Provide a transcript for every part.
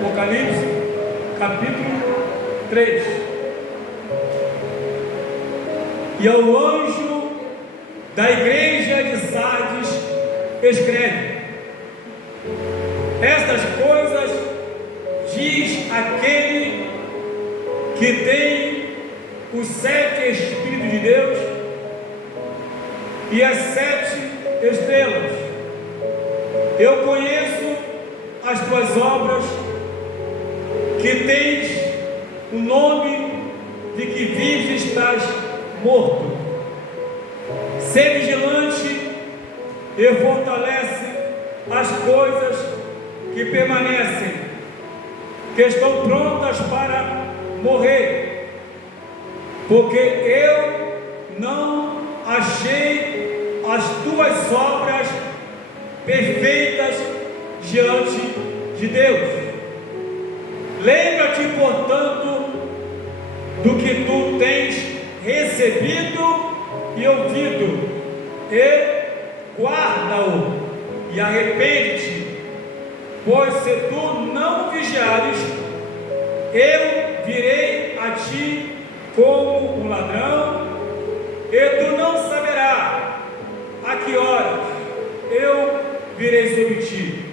Apocalipse, capítulo 3. E ao anjo da igreja de Sardes escreve: estas coisas diz aquele que tem os 7 Espíritos de Deus e as 7 estrelas. Eu conheço as tuas obras, que tens o nome de que vives e estás morto. Sê vigilante e fortalece as coisas que permanecem, que estão prontas para morrer, porque eu não achei as tuas obras perfeitas diante de Deus. Lembra-te, portanto, do que tu tens recebido e ouvido, e guarda-o, e arrepende-te, pois se tu não vigiares, eu virei a ti como um ladrão, e tu não saberás a que hora eu virei sobre ti.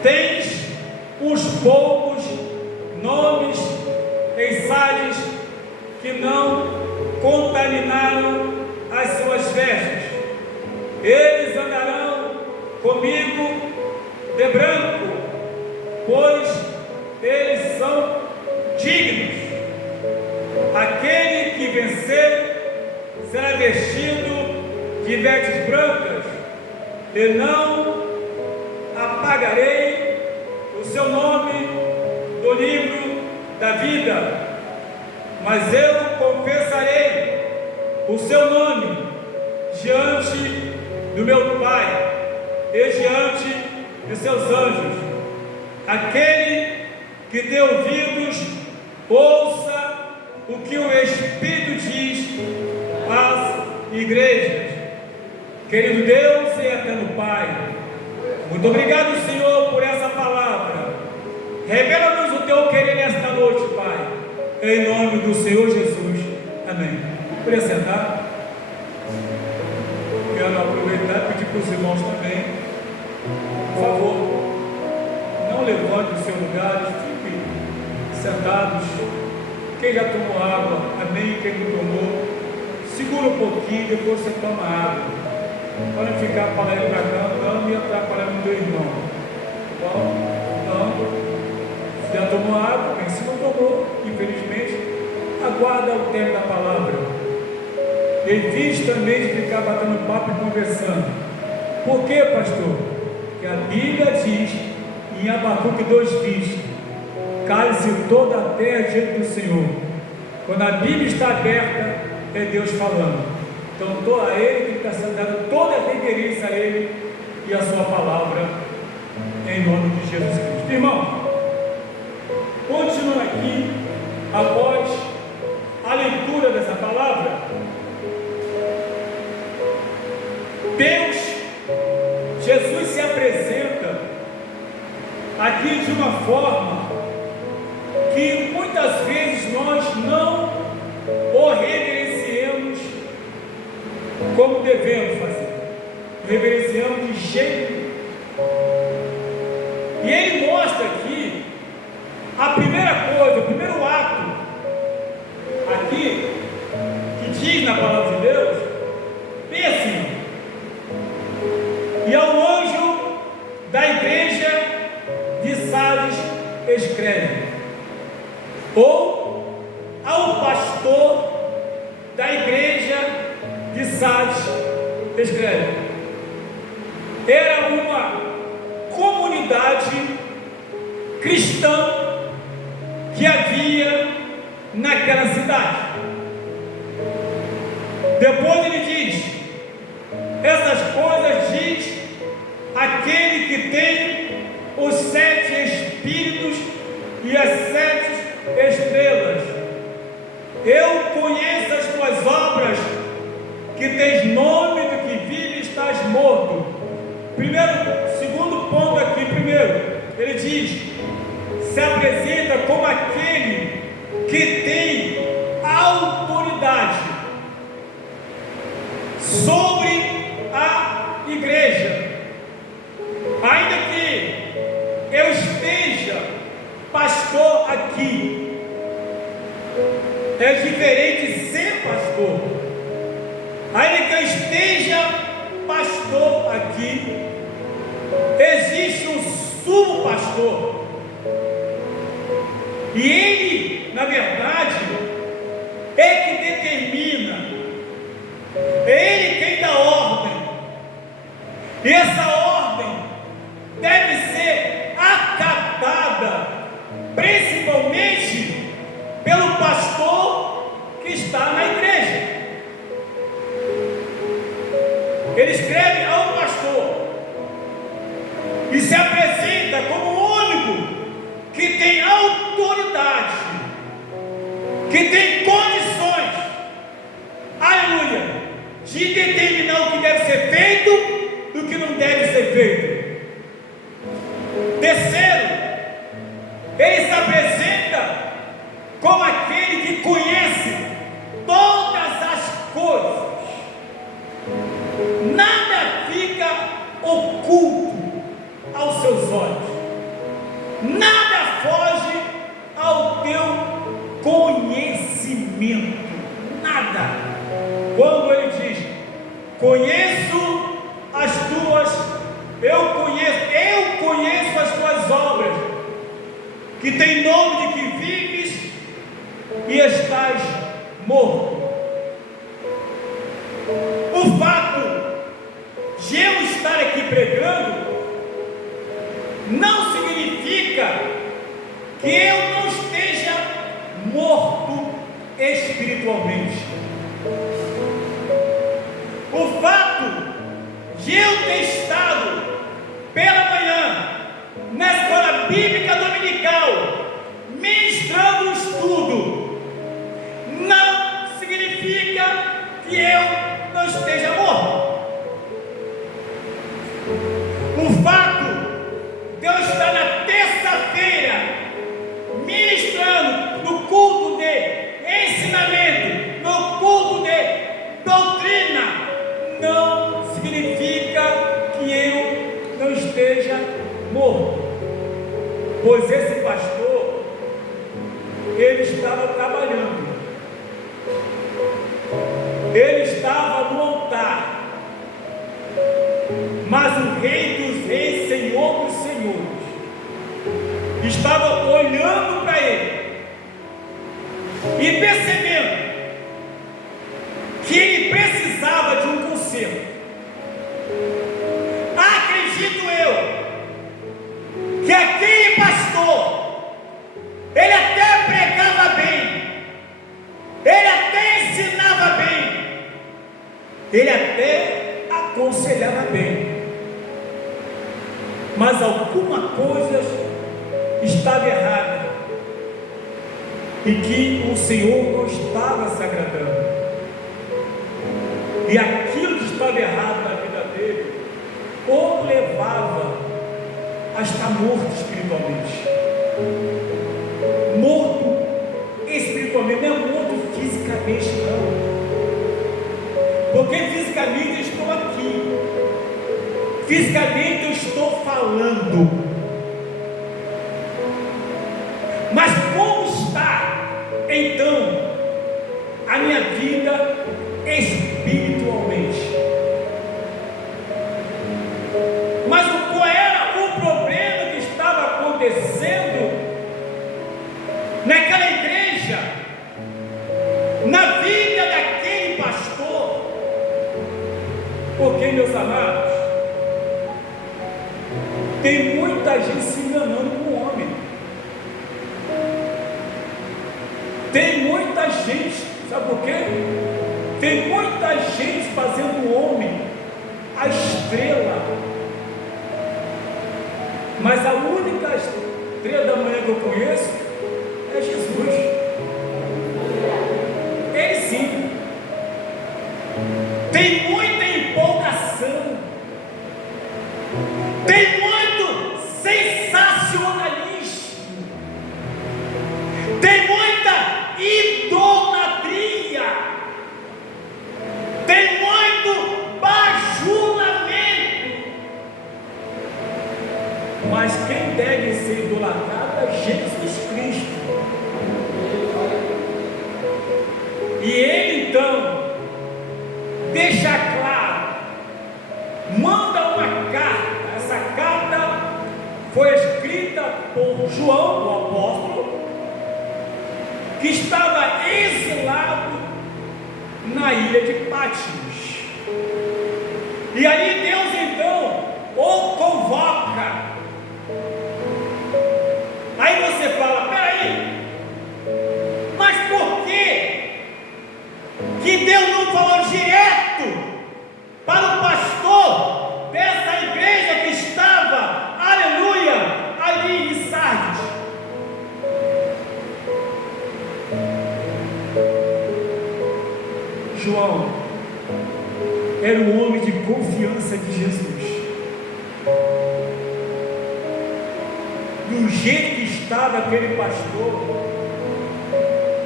Tens uns poucos nomes em Sardes que não contaminaram as suas vestes. Eles andarão comigo de branco, pois eles são dignos. Aquele que vencer será vestido de vestes brancas, e não apagarei o seu nome do livro da vida, mas eu confessarei o seu nome diante do meu Pai e diante de seus anjos. Aquele que tem ouvidos, ouça o que o Espírito diz às igrejas. Querido Deus e eterno Pai, muito obrigado, Senhor, por essa palavra. Revela-nos o teu querer nesta noite, Pai, em nome do Senhor Jesus. Amém. Poderia sentar? Quero aproveitar e pedir para os irmãos também, por favor, não levante os seus lugares, fiquem sentados. Quem já tomou água, amém. Quem não tomou, segura um pouquinho, depois você toma água. Para não ficar para lá e para cá andando e atrapalhando o teu irmão. Bom, então, se já tomou água, bem, se não tomou, infelizmente, aguarda o tempo da palavra. Evite também de ficar batendo papo e conversando. Por quê, pastor? Porque a Bíblia diz em Abacuque 2,20: cale-se toda a terra diante do Senhor. Quando a Bíblia está aberta, é Deus falando. Então, a Ele tem que estar sendo dada toda a reverência a Ele e a sua palavra, em nome de Jesus Cristo. Irmão, continuando aqui, após a leitura dessa palavra, Deus, Jesus se apresenta aqui de uma forma que muitas vezes nós não o reverenciamos como devemos fazer. Reverenciamos de jeito nenhum. E ele mostra aqui a primeira coisa, o primeiro ato aqui que diz na palavra de Deus, bem assim: e ao anjo da igreja de Sardes escreve, ou ao pastor da igreja de Sardes escreve. Era uma comunidade cristã que havia naquela cidade. Depois ele diz: essas coisas diz aquele que tem os 7 Espíritos e as 7 estrelas. Eu conheço as tuas obras, que tens nome do que vive e estás morto. Segundo ponto aqui, primeiro, ele diz se apresenta como aquele que tem autoridade sobre a igreja. Ainda que eu esteja pastor aqui, é diferente ser pastor. Ainda que eu esteja pastor aqui, existe um sumo pastor, e ele, na verdade, é que determina, é ele quem dá ordem, e essa ordem deve ser acatada, principalmente pelo pastor que está na igreja. Ele escreve ao pastor e se apresenta como o único que tem autoridade, que tem condições, aleluia, de determinar o que deve ser feito e o que não deve ser feito. Terceiro, ele se apresenta como aquele que conhece todas as coisas. Nada fica oculto aos seus olhos, nada foge ao teu conhecimento, nada. Quando ele diz, conheço as tuas, eu conheço as tuas obras, que tem nome de que vives e estás morto. O fato de eu estar aqui pregando não significa que eu não esteja morto espiritualmente. O fato de eu ter estado pela manhã na escola bíblica dominical ministrando o estudo não significa que eu não esteja morto. O fato de eu estar na terça-feira ministrando no culto de ensinamento, no culto de doutrina, não significa que eu não esteja morto, pois esse pastor, ele estava trabalhando, ele estava no altar, mas o Rei dos Reis, Senhor dos Senhores, estava olhando para ele e percebendo que ele precisava de um conserto. Acredito eu que aquele pastor, ele até pregava bem, ele até ensinava bem, ele até aconselhava bem, mas alguma coisa estava errada e que o Senhor não estava se agradando, e aquilo que estava errado na vida dele o levava a estar morto espiritualmente. Morto espiritualmente, não é morto fisicamente, não, porque fisicamente eu estou aqui, fisicamente eu estou falando, mas como está então a minha vida espiritualmente? Mas qual era o problema que estava acontecendo naquela igreja, na vida daquele pastor? Porque, meus amados, tem muita gente se enganando com o homem, tem muita gente, sabe por quê? Tem muita gente fazendo o homem a estrela, mas a única estrela da manhã que eu conheço é Jesus. Ele sim. Tem muita empolgação, tem muito sensacionalismo, Mas quem deve ser idolatrado é Jesus Cristo. E ele então deixa claro, manda uma carta. Essa carta foi escrita por João, o apóstolo, que estava exilado na ilha de Patmos. E aí Deus então o convoca. Aí você fala, peraí, mas por que Deus não falou direto para o pastor dessa igreja que estava, aleluia, ali em Sardes? João era um homem de confiança de Jesus. Do jeito que estava aquele pastor,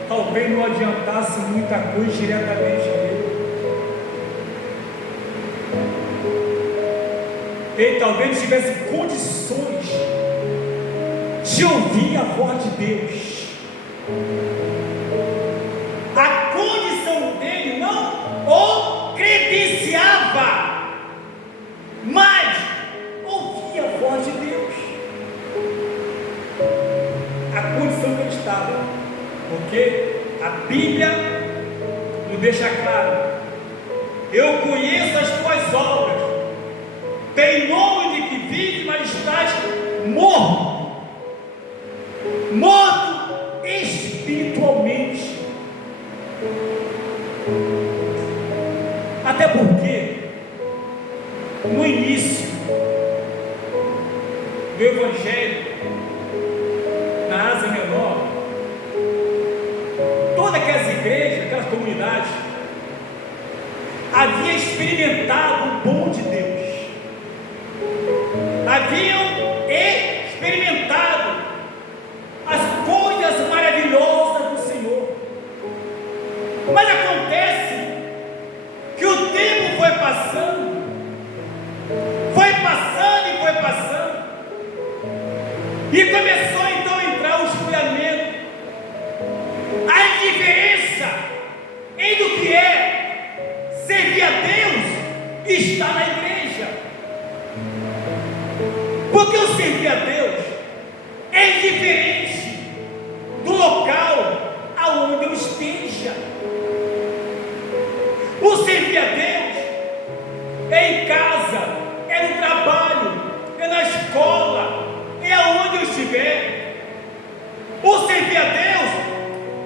talvez não adiantasse muita coisa diretamente a ele. Ele talvez não tivesse condições de ouvir a voz de Deus. A condição dele não o credenciava, mas ouvia a voz de Deus. A condição que ele estava, porque a Bíblia nos deixa claro: eu conheço as tuas obras, tem nome de que vive, mas estás morto, morto espiritualmente. Até porque no início do Evangelho, na Ásia Menor, todas aquelas igrejas, aquelas comunidades, haviam experimentado o dom de Deus, haviam experimentado as coisas maravilhosas do Senhor. Mas acontece que o tempo foi passando, e começou então a entrar o esfriamento, a indiferença em do que é servir a Deus e estar na igreja. Porque o servir a Deus é indiferente do local aonde eu esteja. O servir a Deus é em casa, é no trabalho, é na escola, é aonde eu estiver. O servir a Deus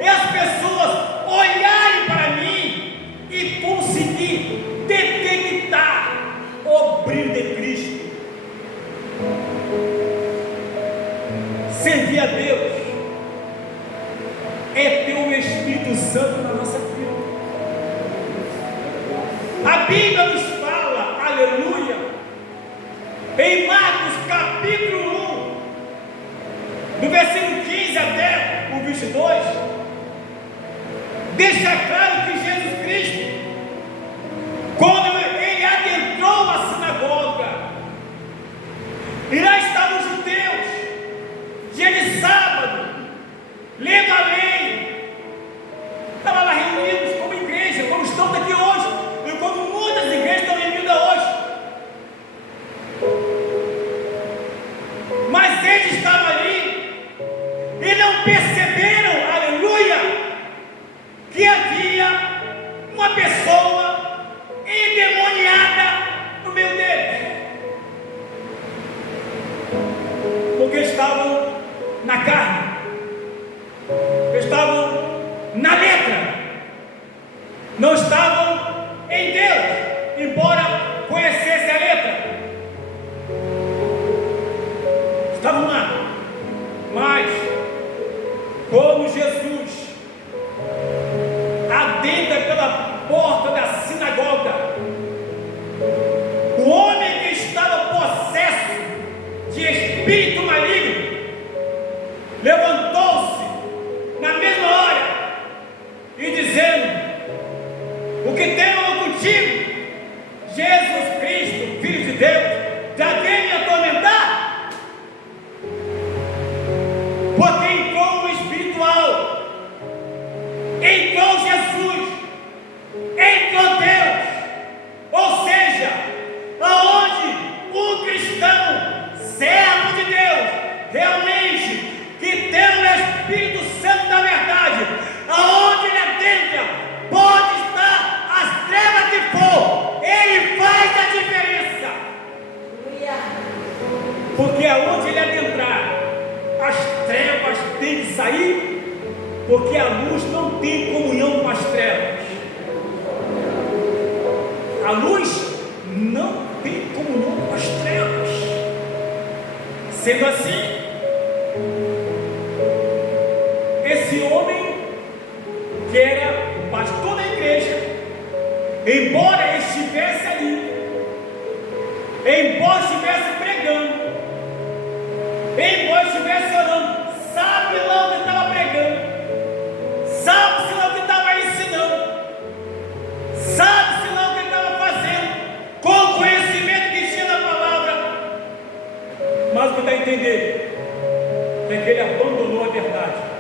é as pessoas olharem para mim e conseguir detectar o brilho de Cristo. Servir a Deus é ter o Espírito Santo na nossa vida. A Bíblia nos fala, aleluia, em Marcos capítulo 1, do versículo 15 até o 22, deixa claro que Jesus Cristo, quando ele adentrou a sinagoga, e lá estavam os judeus, dia de sábado, lendo a lei, estavam lá reunidos como igreja, como estamos aqui hoje, e como muitas igrejas estão reunidas hoje. Mas eles estavam ali e não perceberam, aleluia, que havia uma pessoa endemoniada no meio deles, porque estavam na carne, estavam na letra, não estavam em Deus, embora conhecesse a letra, estavam lá. Mas como Jesus adentra pela porta da sinagoga, o homem que estava possesso de espírito maligno levantou-se na mesma hora e dizendo: o que tenho contigo, Jesus Cristo, Filho de Deus, já vem me atormentar? sair, porque a luz não tem comunhão com as trevas. A luz não tem comunhão com as trevas. Sendo assim, esse homem, que era o pastor da igreja, embora estivesse ali, embora estivesse pregando, embora estivesse orando, sabe lá o que estava pregando, sabe-se lá o que estava ensinando, sabe-se lá o que estava fazendo, com o conhecimento que tinha da palavra, mas o que dá a entender é que ele abandonou a verdade.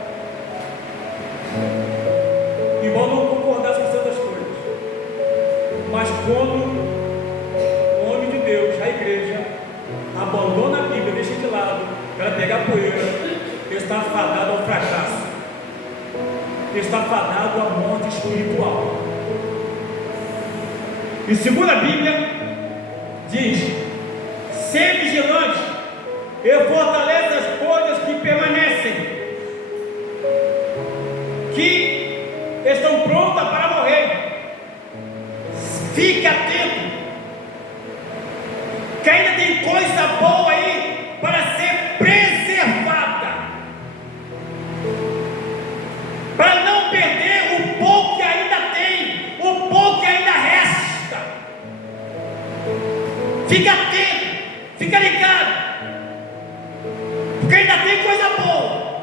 Igual não concordasse com certas coisas, mas quando o homem de Deus, a igreja, abandona a Bíblia, deixa de lado para pegar poeira, ele está fadado ao fracasso, ele está fadado à morte espiritual. E segundo a Bíblia diz: ser vigilante e fortalece as coisas que permanecem, que estão prontas para morrer. Fique atento, que ainda tem coisa boa aí para ser preservada, para não perder o pouco que ainda tem, o pouco que ainda resta. Fique atento, fica ligado, porque ainda tem coisa boa,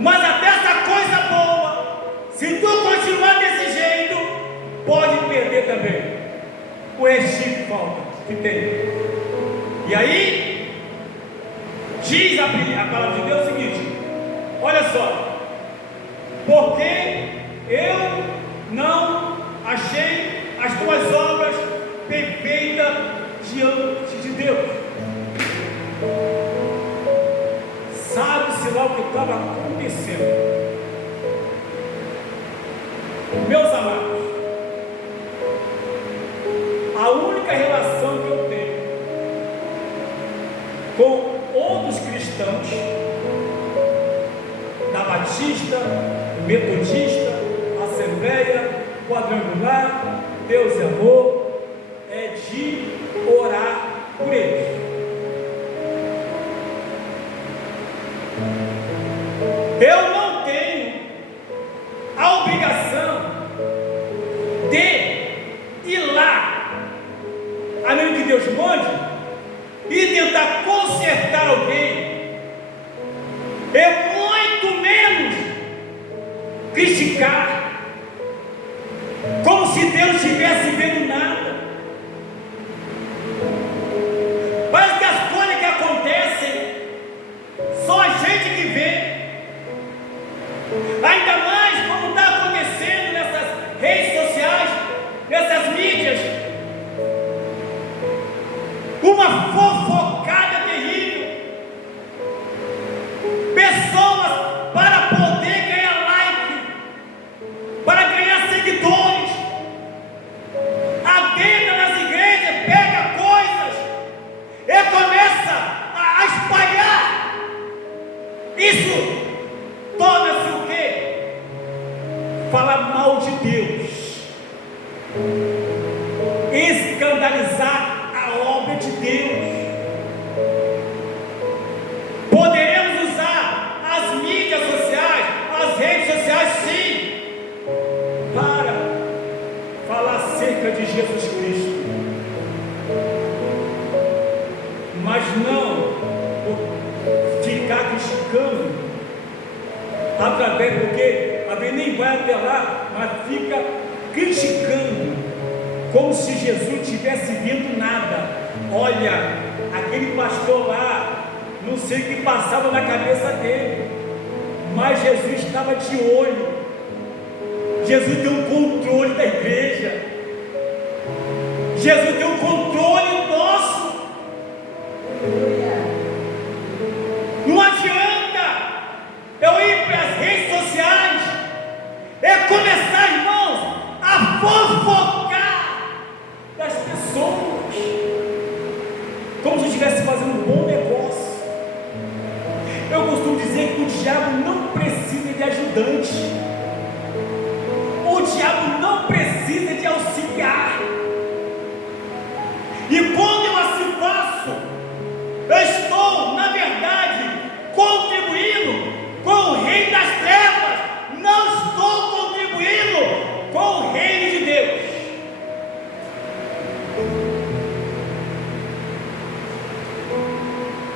mas até essa coisa boa, se tu continuar desse jeito, pode perder também o restinho que falta, que tem. E aí diz a palavra de Deus o seguinte: olha só, porque eu não achei as tuas obras perfeitas diante de Deus. Sabe-se lá o que estava acontecendo. Meus amados, a única relação que eu tenho com outros cristãos, da Batista, Metodista, Assembleia, Quadrangular, Deus é Amor, é de orar por eles. Eu não tenho a obrigação de ir lá, a menos que Deus mande, e tentar consertar alguém, é muito menos criticar, como se Deus estivesse vendo nada. Parece que as coisas que acontecem, só a gente que vê. Ainda mais como está acontecendo nessas redes sociais, nessas mídias, uma fofocada terrível, pessoas para poder ganhar like, para ganhar seguidores, adentro nas igrejas, pega coisas e começa a espalhar. Isso torna-se o quê? Falar mal de Deus, escandalizar a obra de Deus. Poderemos usar as mídias sociais, as redes sociais, sim, para falar acerca de Jesus Cristo, mas não ficar criticando através, porque a gente nem vai até lá, mas fica criticando, como se Jesus tivesse vendo nada. Olha, aquele pastor lá, não sei o que passava na cabeça dele, mas Jesus estava de olho. Jesus tem um controle da igreja, Jesus tem um controle nosso. Não adianta eu ir para as redes sociais e começar, irmãos, a fofocar das pessoas, como se estivesse fazendo um bom negócio. Eu costumo dizer que o diabo não precisa de ajudante, o diabo não precisa de auxiliar. E quando eu assim faço, eu estou, na verdade, contribuindo com o reino das trevas, não estou contribuindo com o reino de Deus.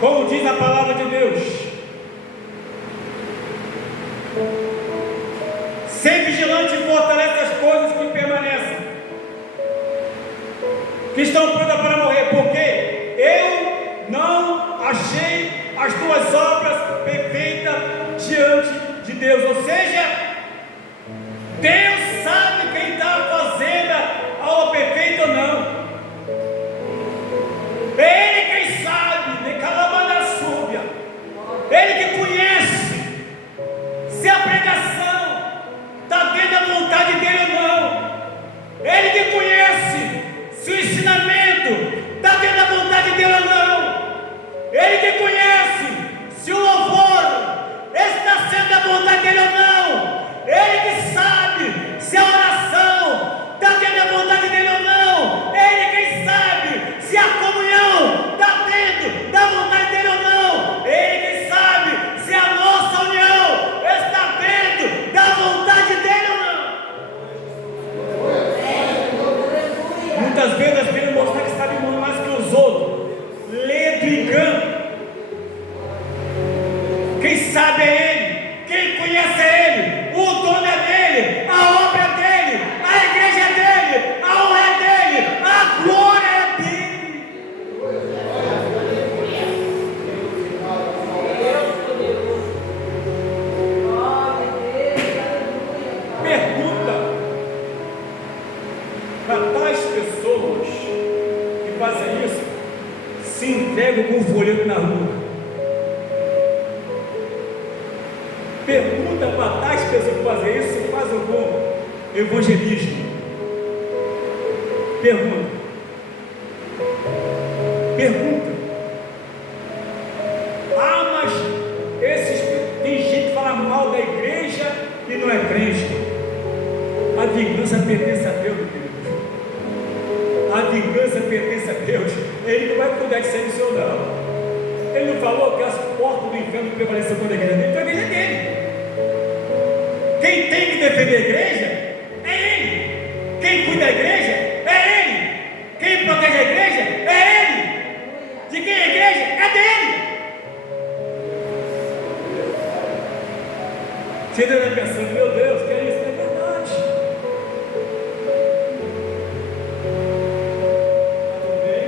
Como diz a palavra de Deus, ser vigilante e fortalece as coisas que permanecem, que estão prontas para morrer, porque eu não achei as tuas obras perfeitas diante de Deus. Ou seja, Deus sabe quem está fazendo a obra perfeita ou não. Ele quem sabe, de calamanda súbia, Ele que conhece se a pregação está dentro da vontade dele ou não. Ele que conhece se o ensinamento está dentro da vontade dele ou não. Ele que conhece se o louvor está sendo da vontade dele ou não. Ele que sabe se a oração está dentro da vontade dele ou não. Ele que sabe se a comunhão está dentro da vontade dele ou não. Ele que sabe se a nossa união está dentro da vontade dele ou não. Muitas vezes nós queremos mostrar que sabe mais que os outros. Ledo e engano. Quem sabe é Ele, quem conhece é Ele, o dono é dele, a obra é dele, a igreja é dele, a honra é dele, a glória é dele. Pergunta para tais pessoas que fazem isso, se entregam com o folheto na rua. Pergunta para tais pessoas que fazem isso, se faz algum evangelismo. Pergunta. Ah, mas tem gente que fala mal da igreja e não é crente. A vingança pertence a Deus, meu querido. A vingança pertence a Deus. Ele não vai cuidar de ser do seu não. Ele não falou que as portas do inferno prevalecem contra a igreja dele, então a igreja é dele. Quem tem que defender a igreja é ele. Quem cuida da igreja é ele. Quem protege a igreja é ele. De quem é a igreja é dele. Você deve estar pensando, meu Deus, que é isso? É verdade. Tudo bem?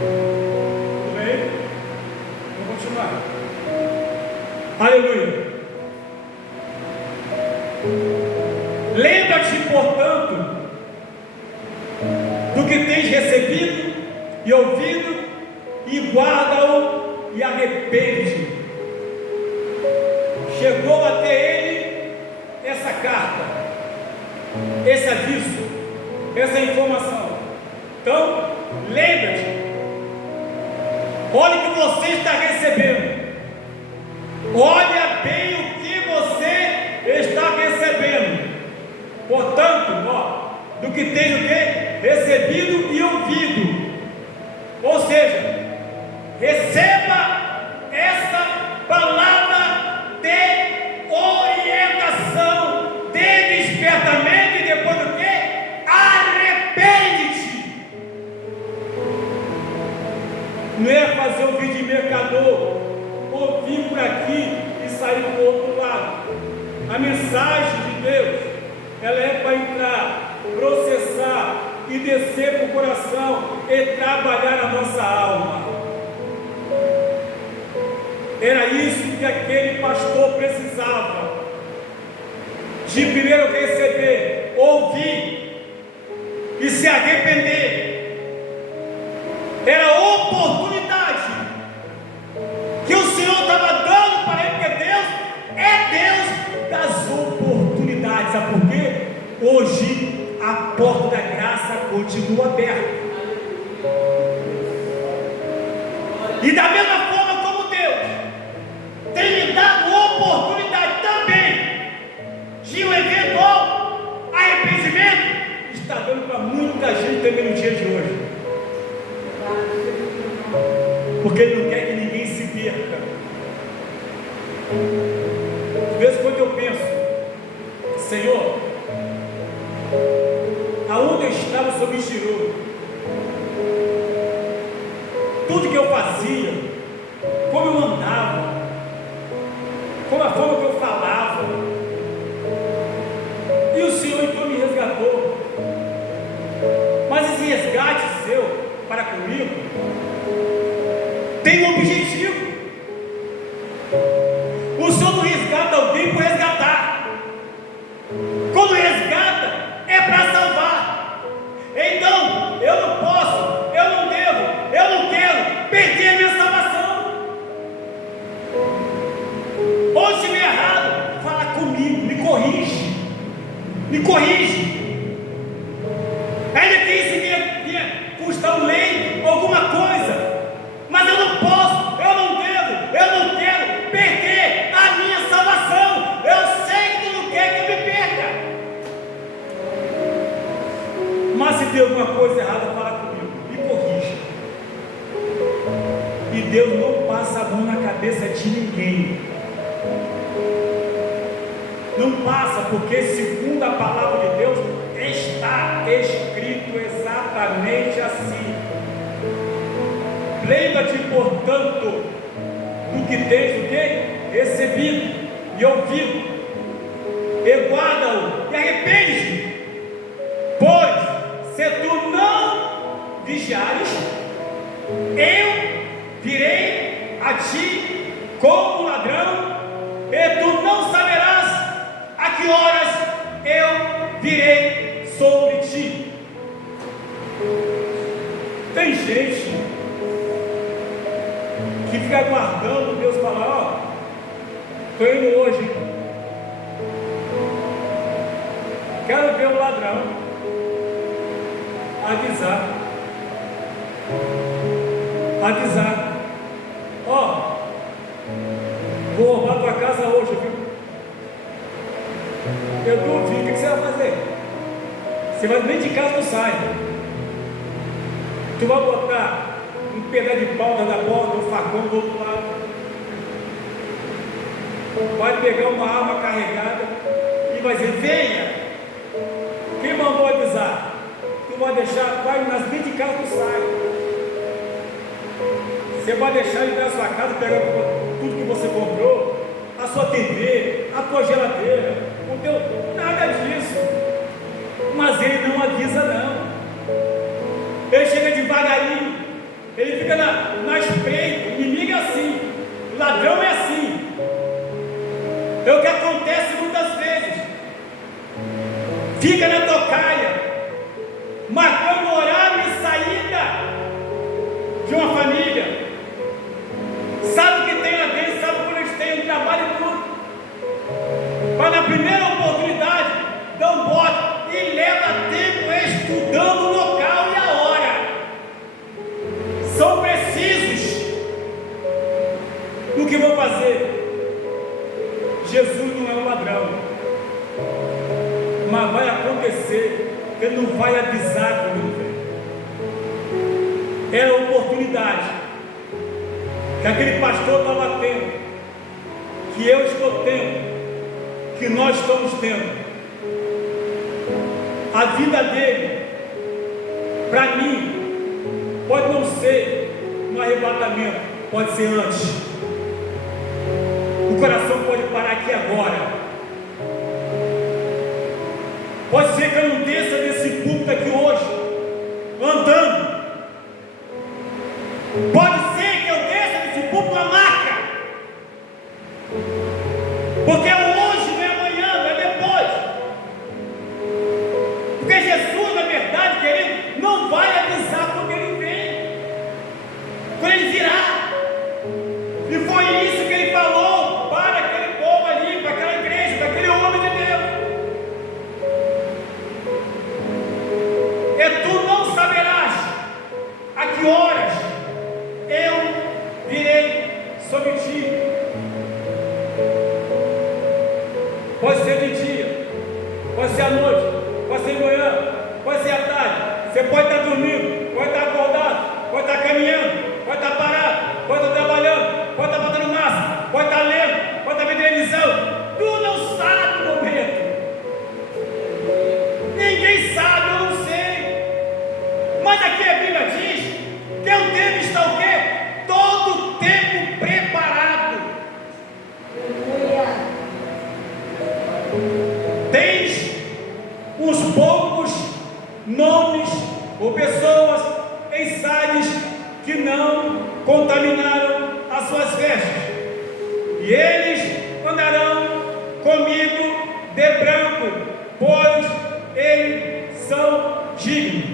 Tudo bem? Vamos continuar. Aleluia. Lembra-te, portanto, do que tens recebido e ouvido, e guarda-o e arrepende. Chegou até ele essa carta, esse aviso, essa informação. Então, lembra-te, olha o que você está recebendo, olha bem o que você está recebendo. Portanto, do que tens o quê? Recebido e ouvido. Ou seja, receba essa palavra de orientação, de despertamento, e depois do quê? Arrepende-te. Não é fazer um vídeo de mercador, ou vir por aqui e sair do outro lado. A mensagem de Deus, ela é para entrar, processar e descer para o coração e trabalhar a nossa alma. Era isso que aquele pastor precisava, de primeiro receber, ouvir e se arrepender. Era a oportunidade que o Senhor estava dando para ele, porque Deus é Deus das oportunidades. Sabe por quê? Hoje a porta da graça continua aberta. E da mesma forma como Deus tem De vez em quando eu penso, Senhor, aonde eu estava, o Senhor me tirou. Tudo que eu fazia, como eu andava, como a forma que eu falava, e o Senhor então me resgatou. Mas esse resgate seu para comigo tem um objetivo. O Senhor não resgata alguém por resgatar. Quando resgata, é para salvar. Então, eu não posso, eu não devo, eu não quero perder a minha salvação. Ou se estiver errado, fala comigo, me corrige. Me corrige. Ainda que isso venha custar um leito, alguma coisa. Mas eu não posso, eu não devo, eu não quero perder a minha salvação. Eu sei que tu não quer que eu me perca. Mas se tem alguma coisa errada, fala comigo, me corrija. E Deus não passa a mão na cabeça de ninguém. Não passa, porque segundo a palavra de Deus está escrito exatamente assim. Lembra-te, portanto, do que tens o quê? Recebido e ouvido, e guarda-o e arrepende-te. Pois se tu não vigiares, eu virei a ti como ladrão, e tu não saberás a que horas eu virei sobre ti. Tem gente que fica aguardando Deus falar: ó, estou indo hoje, quero ver o ladrão, avisar, ó, vou roubar tua casa hoje, viu? Eu duvido, o que você vai fazer? Você vai nem de casa, não sai. Tu vai botar um pedaço de pau da porta, um facão do outro lado, vai pegar uma arma carregada e vai dizer: venha. Quem mandou avisar? Tu vai deixar, vai nas nem de casa, tu sai. Você vai deixar ele na sua casa, pegar tudo que você comprou, a sua TV, a tua geladeira, o teu, nada disso. Mas ele não avisa, não. Ele chega devagarinho, ele fica na espreita. O inimigo é assim, o ladrão é assim. É o que acontece muitas vezes. Fica na tocaia, marcando o horário de saída de uma família. Sabe o que tem lá dentro, sabe quando eles têm um trabalho e tudo. Mas na primeira oportunidade, dá um bote e leva tempo estudando o local e a hora. São precisos no que vão fazer. Jesus não é um ladrão, mas vai acontecer, ele não vai avisar quando ele vem. É a oportunidade que aquele pastor estava tendo, que eu estou tendo, que nós estamos tendo. A vida dele, para mim, pode não ser no arrebatamento, pode ser antes. O coração pode parar aqui agora. Pode ser que eu não desça desse púlpito aqui hoje, andando. Pode ser que eu desça desse púlpito a marca. Porque é hoje, não é amanhã, não é depois. Porque Jesus, na verdade, querido, não vai avisar quando ele vem, quando ele virá. E foi isso que ele falou para aquele povo ali, para aquela igreja, para aquele homem de Deus. E tu não saberás a que horas eu virei sobre ti. Pode ser de dia, pode ser à noite, pode ser de manhã, pode ser à tarde. Você pode estar dormindo, pode estar acordado, pode estar caminhando, pode estar parado, pode estar trabalhando, pode estar botando massa, pode estar lendo, pode estar ou pessoas em Sardes que não contaminaram as suas vestes, e eles andarão comigo de branco, pois eles são dignos.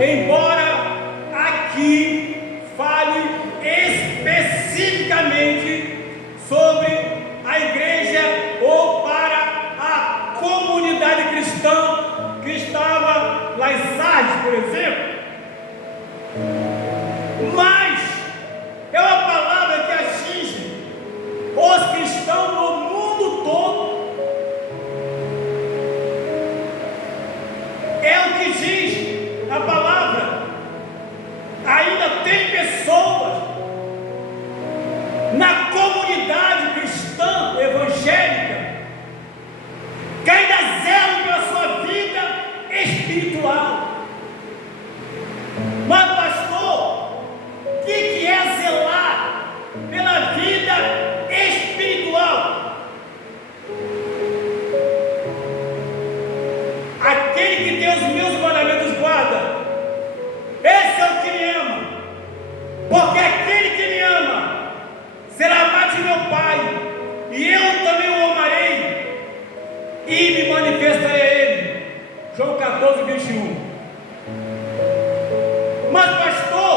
Embora aqui fale especificamente sobre a igreja ou para a comunidade cristã que estava lá em Sardes, por exemplo, mas é uma palavra que atinge os cristãos no mundo todo. É o que diz a palavra. Ainda tem pessoas na comunidade cristã evangélica que ainda zelam pela sua vida espiritual. Mas, pastor, o que é zelar pela vida espiritual? Aquele que tem os meus mandamentos guarda, esse é o que me ama, porque aquele que me ama será amado de meu Pai, e eu também o amarei e me manifestarei a ele. João 14, 21. Mas, pastor,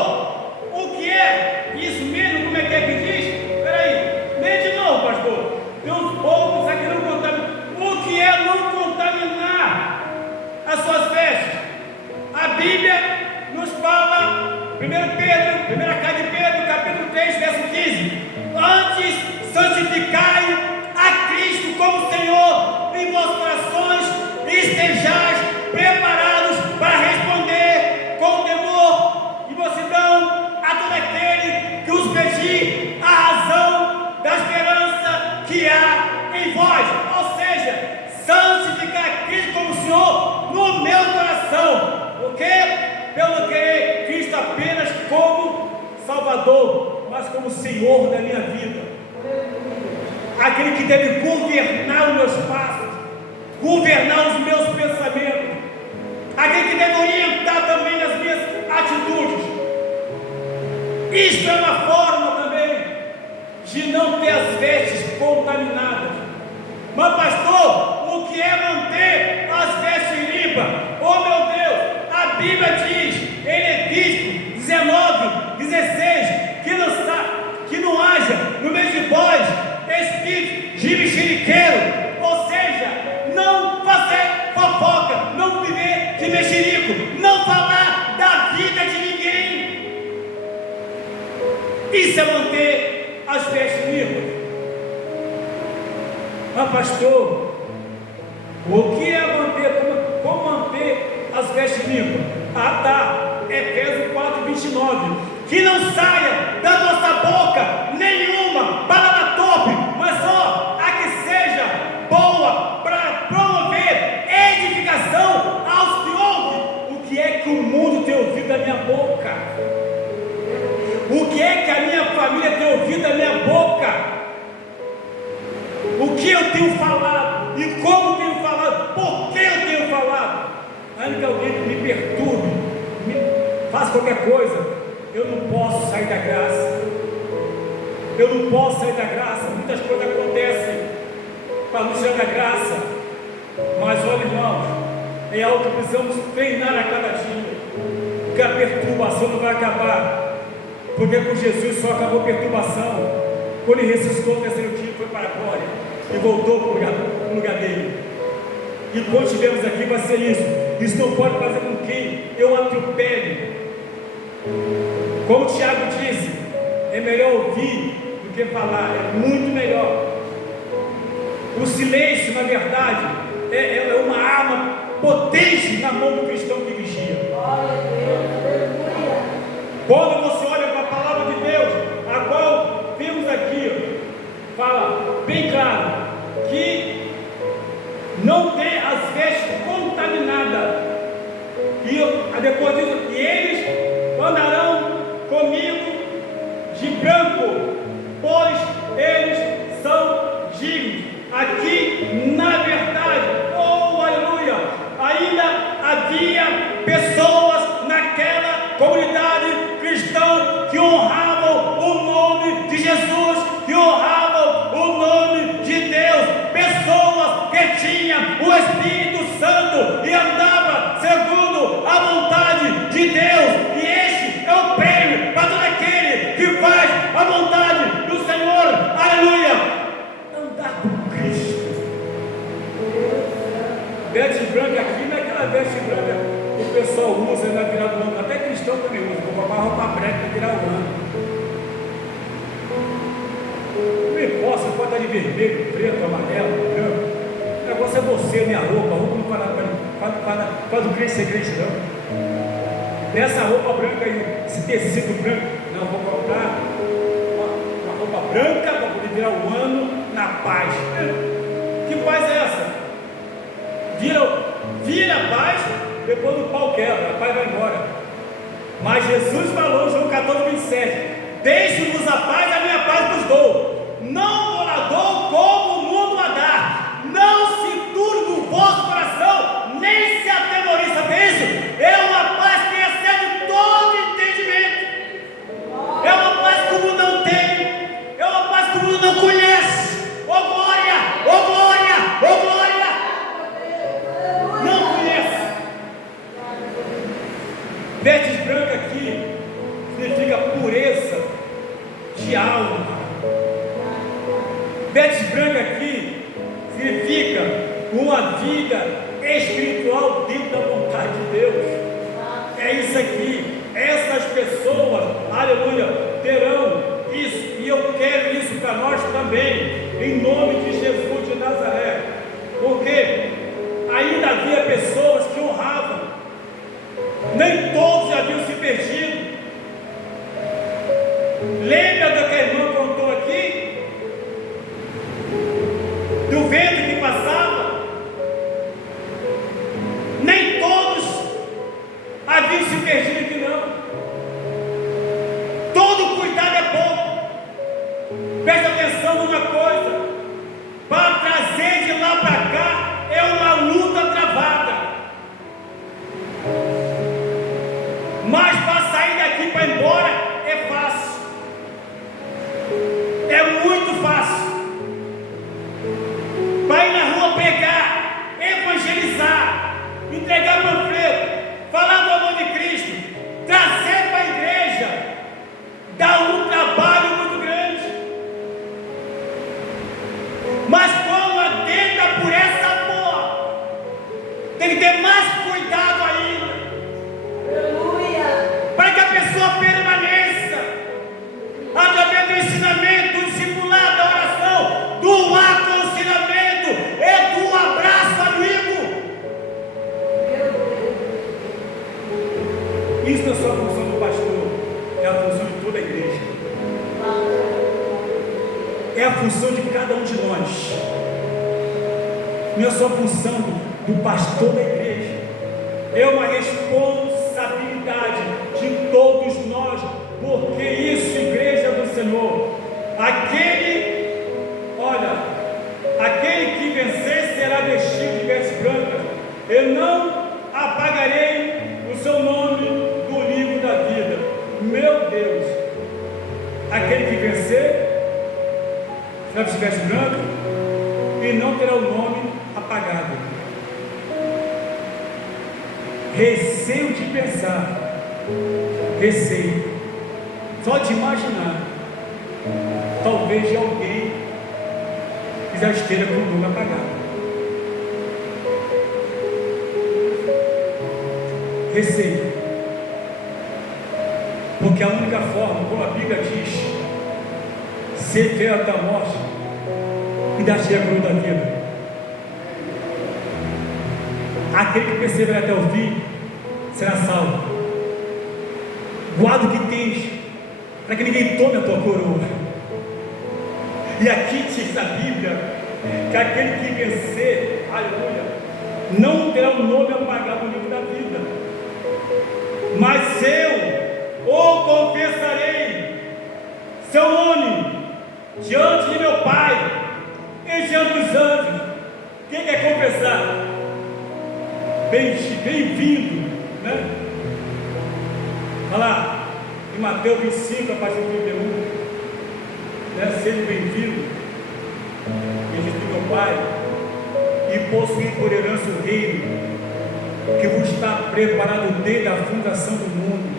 o que é isso mesmo? Como é que diz? Espera aí, lê de novo, pastor. Tem uns poucos aqui não contaminam. O que é não contaminar as suas vestes? A Bíblia nos fala, 1 Pedro, primeira carta de Pedro, capítulo 3, verso 15: antes santificai a Cristo como Senhor em vossos corações, e estejais preparados para responder com temor e mansidão a todo aquele que os pedir a razão da esperança que há em vós. Ou seja, santificar a Cristo como Senhor no meu coração. O quê? Pelo que Cristo apenas como Salvador, mas como Senhor da minha vida. Aquele que deve governar os meus passos, governar os meus pensamentos, aquele que deve orientar também nas minhas atitudes. Isto é uma forma também de não ter as vestes contaminadas. Mas, pastor, o que é manter as vestes limpas? Oh, meu Deus, a Bíblia diz em Levítico 19, 16, que não haja no meio de vós espírito de mexeriqueiro, ou seja, não fazer fofoca, não viver de mexerico, não falar da vida de ninguém. Isso é manter as vestes limpas. Mas, pastor, o que é manter? Como manter as vestes limpas? Ah, tá, Efésios 4, 29. Que não saia da nossa boca nenhuma palavra torpe, mas só a que seja boa para promover edificação aos que ouvem. O que é que o mundo tem ouvido da minha boca? O que é que a minha família tem ouvido da minha boca? O que eu tenho falado e como tenho falado, por que eu tenho falado? Antes que alguém me perturbe, faça qualquer coisa, eu não posso sair da graça. Eu não posso sair da graça. Muitas coisas acontecem para nos tirar da graça. Mas olha, irmãos, é algo que precisamos treinar a cada dia. Porque a perturbação não vai acabar. Porque com Jesus só acabou a perturbação quando ele ressuscitou o terceiro dia, foi para a glória e voltou para o lugar dele. E quando estivermos aqui vai ser isso. Isso não pode fazer com que eu atropele. Como o Tiago disse, é melhor ouvir do que falar, é muito melhor. O silêncio, na verdade, é uma arma potente na mão do cristão que vigia. Quando você olha para a palavra de Deus, a qual vimos aqui, fala bem claro que não tem as vestes contaminadas. E depois disso, e eles andarão comigo de branco, pois eles são dignos. Aqui, na verdade, oh aleluia, ainda havia pessoas Jesus que honravam o nome de Deus, pessoas que tinham o Espírito Santo e andavam segundo a vontade de Deus. E este é o prêmio para todo aquele que faz a vontade do Senhor. Aleluia! Andar com Cristo. Veste branca aqui não é aquela veste branca que o pessoal usa na virada do ano, até cristão também usa. Vou comprar roupa branca para virar o ano. Não importa, pode estar de vermelho, preto, amarelo, branco. O negócio é você, minha roupa. A roupa não faz o crente ser crente, não. Essa roupa branca aí, esse tecido branco, não, vou comprar uma roupa branca para poder virar o ano na paz. Que paz é essa? Vira a paz, depois o pau quebra, a paz vai embora. Mas Jesus falou em João 14, 27: deixe-vos a paz, a minha paz vos dou. Não vos a dou como o mundo a dá. Não se turbe o vosso coração, nem se atemoriza. Isso é uma paz que excede todo entendimento. É uma paz que o mundo não tem. É uma paz que o mundo não conhece. Oh glória, oh glória, oh glória. Não conhece. Vestes branca aqui significa pureza de alma. Vestes branca aqui significa uma vida espiritual dentro da vontade de Deus. É isso aqui. Essas pessoas, aleluia, terão isso. E eu quero isso para nós também, em nome de Jesus de Nazaré. Porque ainda havia pessoas que honravam. Nem todos haviam se perdido. Lembra do que a irmã contou aqui? Do vento que passava? Nem todos haviam se perdido aqui não. Todo cuidado é pouco. Presta atenção numa coisa. Para trazer de lá para cá é uma luta travada. Mas para sair daqui para ir embora é fácil. É muito fácil. Para ir na rua pregar, evangelizar, entregar panfleto, falar do amor de Cristo, trazer para a igreja, dá um trabalho muito grande. Mas quando atenta por essa porra, tem que ter mais cuidado ainda. Para que a pessoa permaneça através do ensinamento, do discipulado, da oração, do aconselhamento e do abraço amigo. Isso não é só a função do pastor, é a função de toda a igreja. É a função de cada um de nós. Não é só a função do pastor da igreja. É uma responsabilidade de todos nós, porque isso, igreja do Senhor, aquele que vencer será vestido de vestes brancas. Eu não apagarei o seu nome do livro da vida. Meu Deus, aquele que vencer será vestido de vestes brancas e não terá o nome apagado. Receio de pensar, receio, só de imaginar, talvez de alguém que já esteja com o nome apagado. Receio, porque a única forma, como a Bíblia diz, ser fiel até a morte e dar cheia a coroa da vida. Aquele que perseverar até o fim será salvo. Guarda o que tens, para que ninguém tome a tua coroa. E aqui diz a Bíblia que aquele que vencer, aleluia, não terá o nome apagado no livro da vida. Mas eu o confessarei, seu nome, diante de meu Pai e diante dos anjos. Quem quer confessar? Bem-vindo, né? Olha lá, em Mateus 25, a partir do 31. né? Seja bem-vindo, bendito meu Pai, e possuir por herança o reino que vos está preparado desde a fundação do mundo.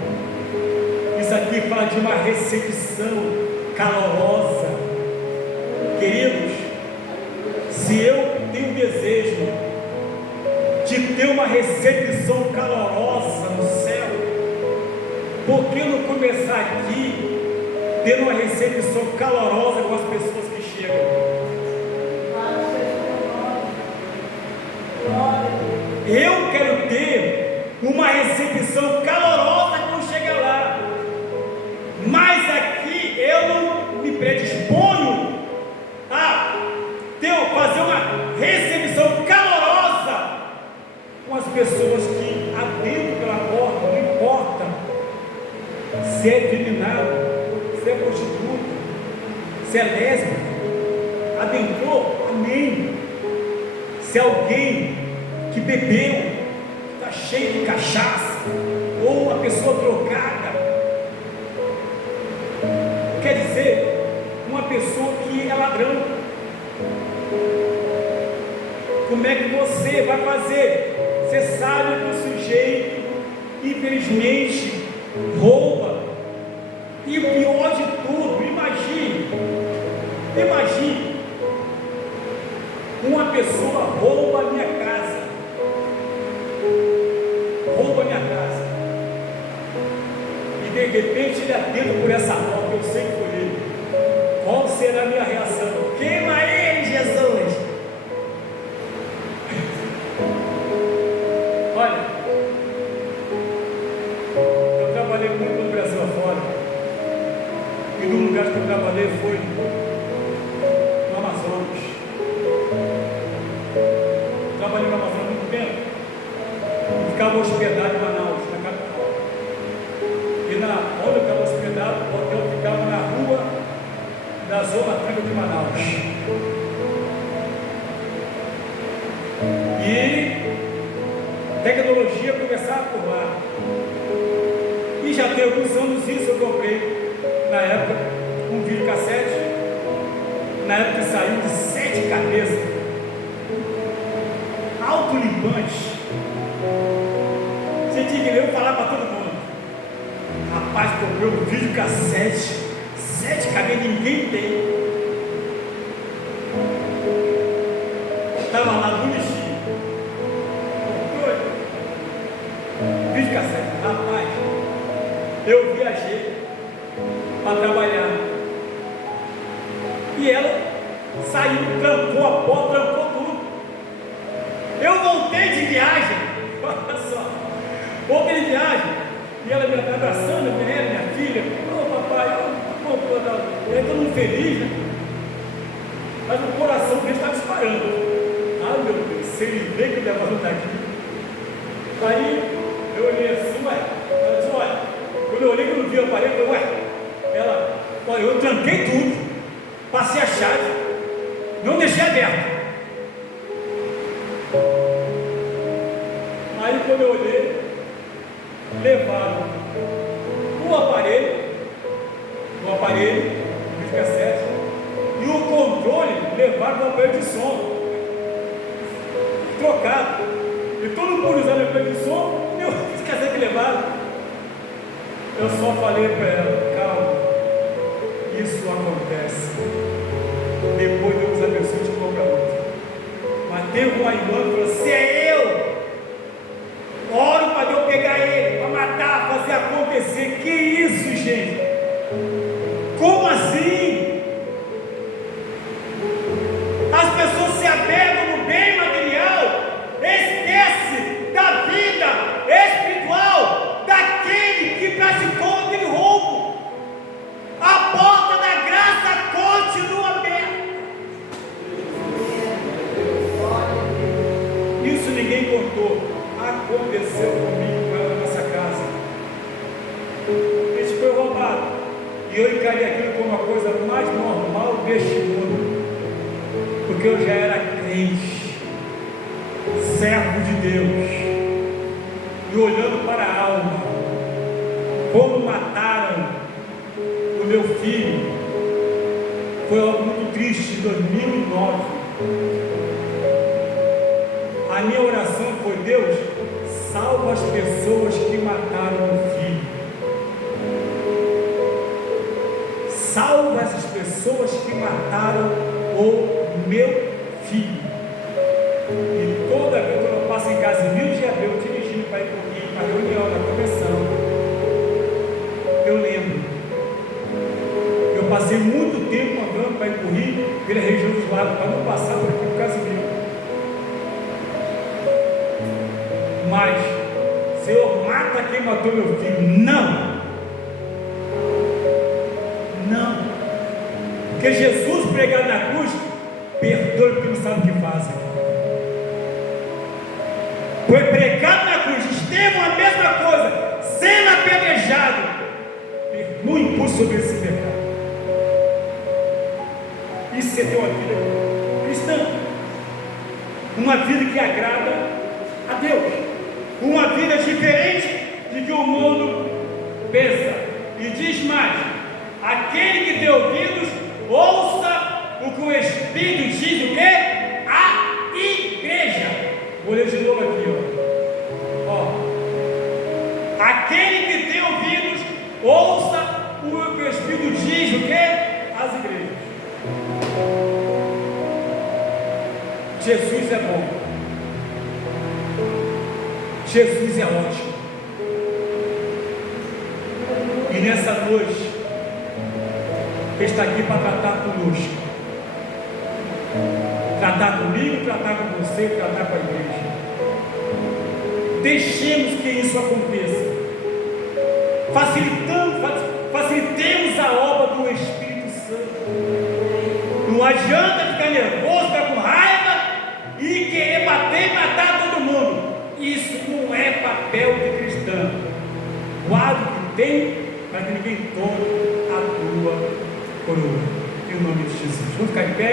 Isso aqui fala de uma recepção calorosa. Queridos, se eu tenho desejo de ter uma recepção calorosa no céu, por que não começar aqui tendo uma recepção calorosa com as pessoas que chegam? Eu quero ter uma recepção calorosa quando chegar lá, mas aqui eu não me predisponho a fazer uma recepção calorosa com as pessoas que adentram pela porta, não importa se é feminado, se é prostituta, se é lésbica, adentrou, amém. Se é alguém que bebeu, está cheio de cachaça, ou uma pessoa drogada, quer dizer, uma pessoa que é ladrão, como é que você vai fazer? Você sabe que o sujeito, infelizmente, rouba, e o pior de tudo, imagine, uma pessoa rouba a minha casa, e de repente ele atenta por essa porta, eu sei que foi ele. Qual será a minha reação? Queima ele, Jesus! Olha, eu trabalhei muito no Brasil afora, e no lugar que eu trabalhei foi no Amazonas. Trabalhei no Amazonas há muito tempo, e ficava hospedado em Manaus, na capital. E onde eu estava hospedado, o hotel ficava na rua da Zona Franca de Manaus. E tecnologia começava por lá. E já tem alguns anos isso eu comprei, na época, um videocassete, na época que saiu de 7 cabeças, autolimpante. Você tinha que ler, eu falar para todo mundo. Rapaz, comprei um videocassete, 7 cabeças, ninguém tem. Estava lá bonitinho. Videocassete, rapaz, eu viajei para trabalhar. E ela saiu, trancou a porta, trancou tudo. Eu voltei de viagem, olha só, voltei de viagem. E ela me abraçando, minha filha, papai, eu estou muito feliz, né? Mas o coração dele está disparando. Ah, meu Deus, se ele vê que ele leva daqui. Aí eu olhei assim, ela disse, olha, quando eu olhei que eu não vi o aparelho, eu falei, olha, eu tranquei tudo, passei a chave, não deixei aberto. Aí quando eu olhei, levaram o aparelho, o videocassete, e o controle levaram para o aparelho de som, trocado. E todo mundo usando o aparelho de som, e o videocassete levaram. Eu só falei para ela, calma, isso acontece. Depois Deus abençoe e te compra outro. Mas teve uma irmã que falou, se é eu, oro para Deus pegar ele, para matar, fazer acontecer. Que isso, gente? Como assim? As pessoas se apegam no bem material, esquece da vida espiritual daquele que praticou aquele roubo. A porta da graça continua aberta. Isso ninguém contou. Aconteceu comigo lá na nossa casa. Isso foi roubado. E eu encarei aquilo como a coisa mais normal deste mundo. Porque eu já era crente, servo de Deus. E olhando para a alma, como mataram o meu filho, Foi algo muito triste em 2009. A minha oração foi: Deus, salva as pessoas que mataram o filho. Salva essas pessoas que mataram o meu filho. E toda vez que eu passo em Casimiro de Abreu, dirigindo para ir para a reunião, na convenção, eu lembro. Eu passei muito tempo andando para ir para o Rio, pela região dos lagos, para não passar por aqui, por Casimiro. Mas, Senhor, mata quem matou meu filho. Não! Não! Porque Jesus pregado na cruz, perdoe porque não sabe o que fazem. Foi pregado na cruz, Estevão a mesma coisa, sendo apedrejado, no impulso sobre esse pecado. Isso é ter uma vida cristã, uma vida que agrada a Deus, uma vida diferente de que o mundo pensa. E diz mais: aquele que tem ouvidos, ouça o que o Espírito diz o quê? A igreja. Vou ler de novo aqui, ó. Aquele que tem ouvidos, ouça o que o Espírito diz o quê? As igrejas. Jesus é bom. Jesus é ótimo. E nessa noite, Ele está aqui para tratar conosco. Tratar comigo, tratar com você, tratar com a igreja. Deixemos que isso aconteça. Facilitemos a obra do Espírito Santo. Não adianta ficar nervoso, ficar com raiva e querer bater e matar todo mundo. Isso não é papel de cristão. Guarda o que tem para que ninguém tome a tua coroa. Em nome de Jesus. Vamos ficar em pé?